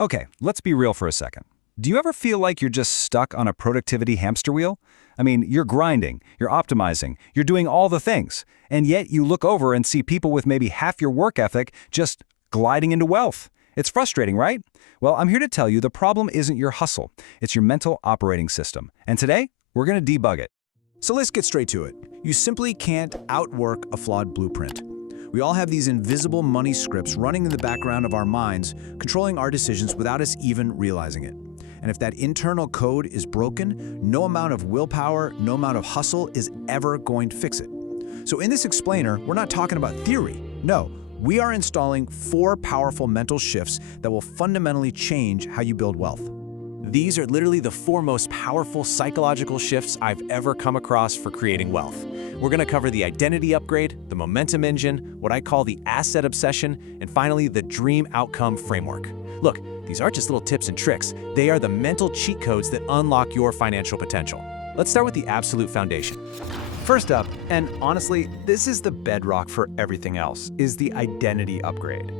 Okay, let's be real for a second. Do you ever feel like you're just stuck on a productivity hamster wheel? I mean, you're grinding, you're optimizing, you're doing all the things, and yet you look over and see people with maybe half your work ethic just gliding into wealth. It's frustrating, right? Well, I'm here to tell you the problem isn't your hustle, it's your mental operating system. And today, we're going to debug it. So let's get straight to it. You simply can't outwork a flawed blueprint. We all have these invisible money scripts running in the background of our minds, controlling our decisions without us even realizing it. And if that internal code is broken, no amount of willpower, no amount of hustle is ever going to fix it. So in this explainer, we're not talking about theory. No, we are installing 4 powerful mental shifts that will fundamentally change how you build wealth. These are literally the 4 most powerful psychological shifts I've ever come across for creating wealth. We're going to cover the identity upgrade, the momentum engine, what I call the asset obsession, and finally, the dream outcome framework. Look, these aren't just little tips and tricks. They are the mental cheat codes that unlock your financial potential. Let's start with the absolute foundation. First up, and honestly, this is the bedrock for everything else, is the identity upgrade.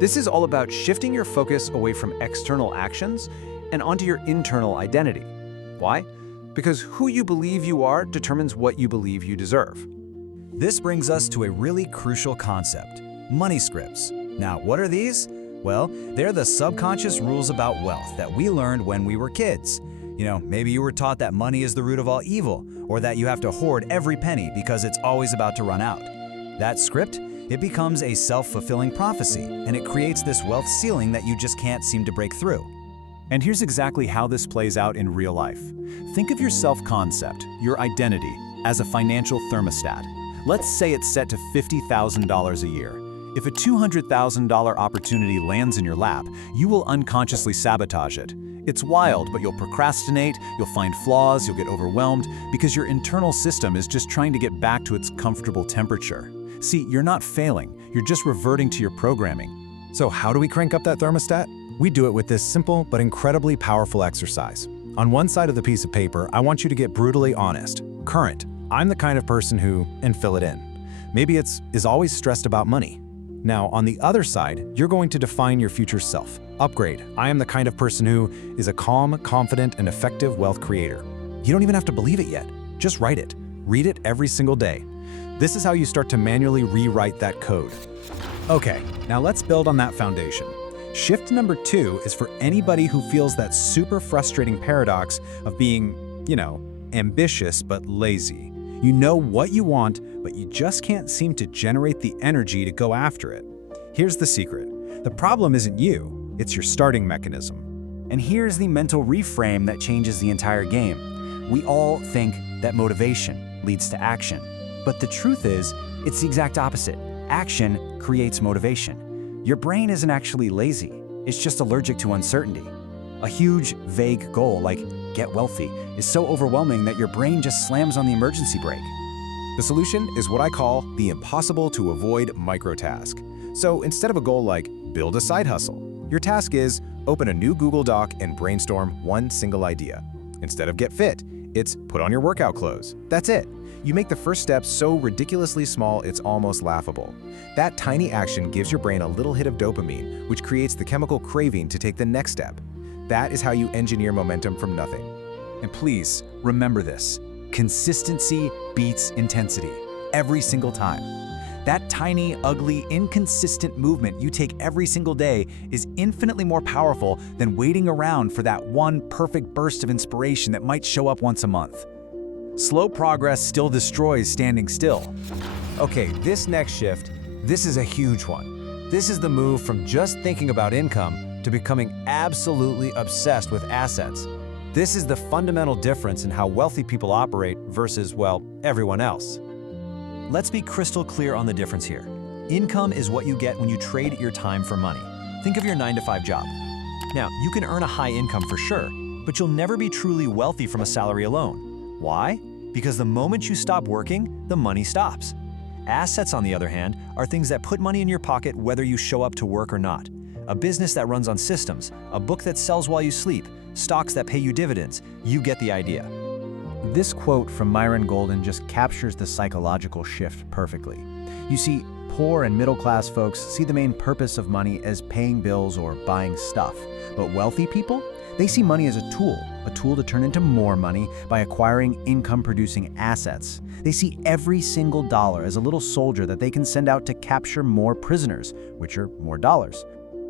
This is all about shifting your focus away from external actions and onto your internal identity. Why? Because who you believe you are determines what you believe you deserve. This brings us to a really crucial concept, money scripts. Now, what are these? Well, they're the subconscious rules about wealth that we learned when we were kids. You know, maybe you were taught that money is the root of all evil, or that you have to hoard every penny because it's always about to run out. That script, it becomes a self-fulfilling prophecy, and it creates this wealth ceiling that you just can't seem to break through. And here's exactly how this plays out in real life. Think of your self-concept, your identity, as a financial thermostat. Let's say it's set to $50,000 a year. If a $200,000 opportunity lands in your lap, you will unconsciously sabotage it. It's wild, but you'll procrastinate, you'll find flaws, you'll get overwhelmed, because your internal system is just trying to get back to its comfortable temperature. See, you're not failing, you're just reverting to your programming. So how do we crank up that thermostat? We do it with this simple but incredibly powerful exercise. On one side of the piece of paper, I want you to get brutally honest. Current, I'm the kind of person who, and fill it in. Maybe is always stressed about money. Now, on the other side, you're going to define your future self. Upgrade, I am the kind of person who is a calm, confident, and effective wealth creator. You don't even have to believe it yet. Just write it. Read it every single day. This is how you start to manually rewrite that code. Okay, now let's build on that foundation. Shift number 2 is for anybody who feels that super frustrating paradox of being, ambitious but lazy. You know what you want, but you just can't seem to generate the energy to go after it. Here's the secret. The problem isn't you, it's your starting mechanism. And here's the mental reframe that changes the entire game. We all think that motivation leads to action. But the truth is, it's the exact opposite. Action creates motivation. Your brain isn't actually lazy, it's just allergic to uncertainty. A huge, vague goal like get wealthy is so overwhelming that your brain just slams on the emergency brake. The solution is what I call the impossible to avoid micro-task. So instead of a goal like build a side hustle, your task is open a new Google Doc and brainstorm one single idea. Instead of get fit, it's put on your workout clothes. That's it. You make the first step so ridiculously small it's almost laughable. That tiny action gives your brain a little hit of dopamine, which creates the chemical craving to take the next step. That is how you engineer momentum from nothing. And please, remember this. Consistency beats intensity, every single time. That tiny, ugly, inconsistent movement you take every single day is infinitely more powerful than waiting around for that one perfect burst of inspiration that might show up once a month. Slow progress still destroys standing still. Okay, this next shift, this is a huge one. This is the move from just thinking about income to becoming absolutely obsessed with assets. This is the fundamental difference in how wealthy people operate versus, well, everyone else. Let's be crystal clear on the difference here. Income is what you get when you trade your time for money. Think of your 9-to-5 job. Now, you can earn a high income for sure, but you'll never be truly wealthy from a salary alone. Why? Because the moment you stop working, the money stops. Assets, on the other hand, are things that put money in your pocket whether you show up to work or not. A business that runs on systems, a book that sells while you sleep, stocks that pay you dividends. You get the idea. This quote from Myron Golden just captures the psychological shift perfectly. You see, Poor and middle-class folks see the main purpose of money as paying bills or buying stuff. But wealthy people, they see money as a tool to turn into more money by acquiring income-producing assets. They see every single dollar as a little soldier that they can send out to capture more prisoners, which are more dollars.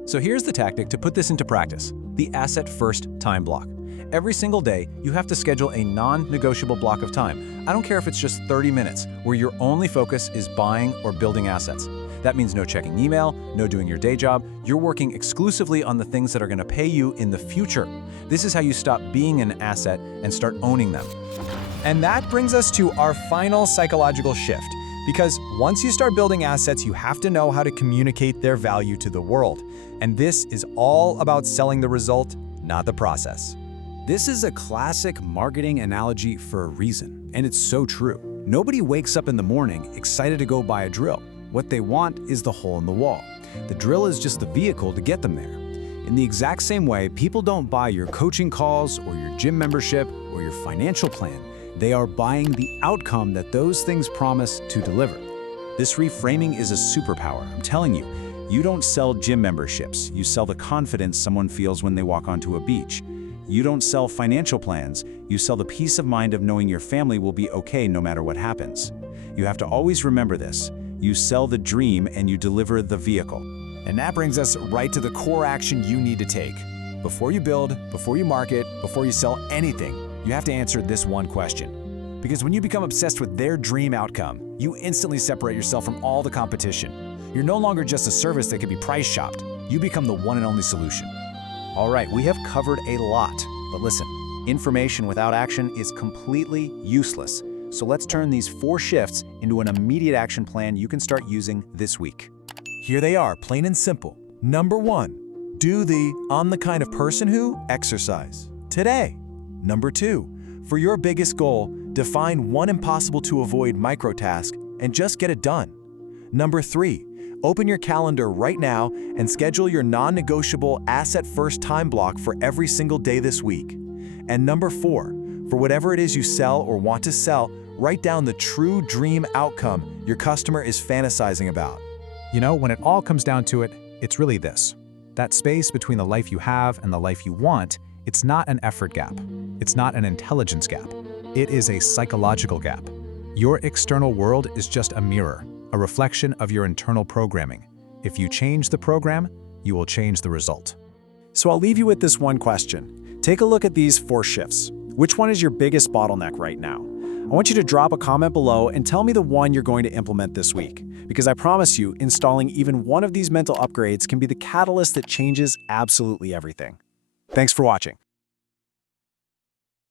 So here's the tactic to put this into practice: the asset first time block. Every single day, you have to schedule a non-negotiable block of time. I don't care if it's just 30 minutes, where your only focus is buying or building assets. That means no checking email, no doing your day job. You're working exclusively on the things that are going to pay you in the future. This is how you stop being an asset and start owning them. And that brings us to our final psychological shift. Because once you start building assets, you have to know how to communicate their value to the world. And this is all about selling the result, not the process. This is a classic marketing analogy for a reason, and it's so true. Nobody wakes up in the morning excited to go buy a drill. What they want is the hole in the wall. The drill is just the vehicle to get them there. In the exact same way, people don't buy your coaching calls or your gym membership or your financial plan. They are buying the outcome that those things promise to deliver. This reframing is a superpower, I'm telling you. You don't sell gym memberships, you sell the confidence someone feels when they walk onto a beach. You don't sell financial plans, you sell the peace of mind of knowing your family will be okay no matter what happens. You have to always remember this. You sell the dream and you deliver the vehicle. And that brings us right to the core action you need to take. Before you build, before you market, before you sell anything, you have to answer this one question. Because when you become obsessed with their dream outcome, you instantly separate yourself from all the competition. You're no longer just a service that can be price shopped. You become the one and only solution. All right, we have covered a lot, but listen, information without action is completely useless. So let's turn these 4 shifts into an immediate action plan you can start using this week. Here they are, plain and simple. Number 1, do the "I'm the kind of person who" exercise today. Number 2, for your biggest goal, define one impossible to avoid microtask and just get it done. Number 3, open your calendar right now and schedule your non-negotiable asset-first time block for every single day this week. And number 4, for whatever it is you sell or want to sell, write down the true dream outcome your customer is fantasizing about. You know, when it all comes down to it, it's really this. That space between the life you have and the life you want, it's not an effort gap. It's not an intelligence gap. It is a psychological gap. Your external world is just a mirror, a reflection of your internal programming. If you change the program, you will change the result. So I'll leave you with this one question. Take a look at these 4 shifts. Which one is your biggest bottleneck right now? I want you to drop a comment below and tell me the one you're going to implement this week. Because I promise you, installing even one of these mental upgrades can be the catalyst that changes absolutely everything. Thanks for watching.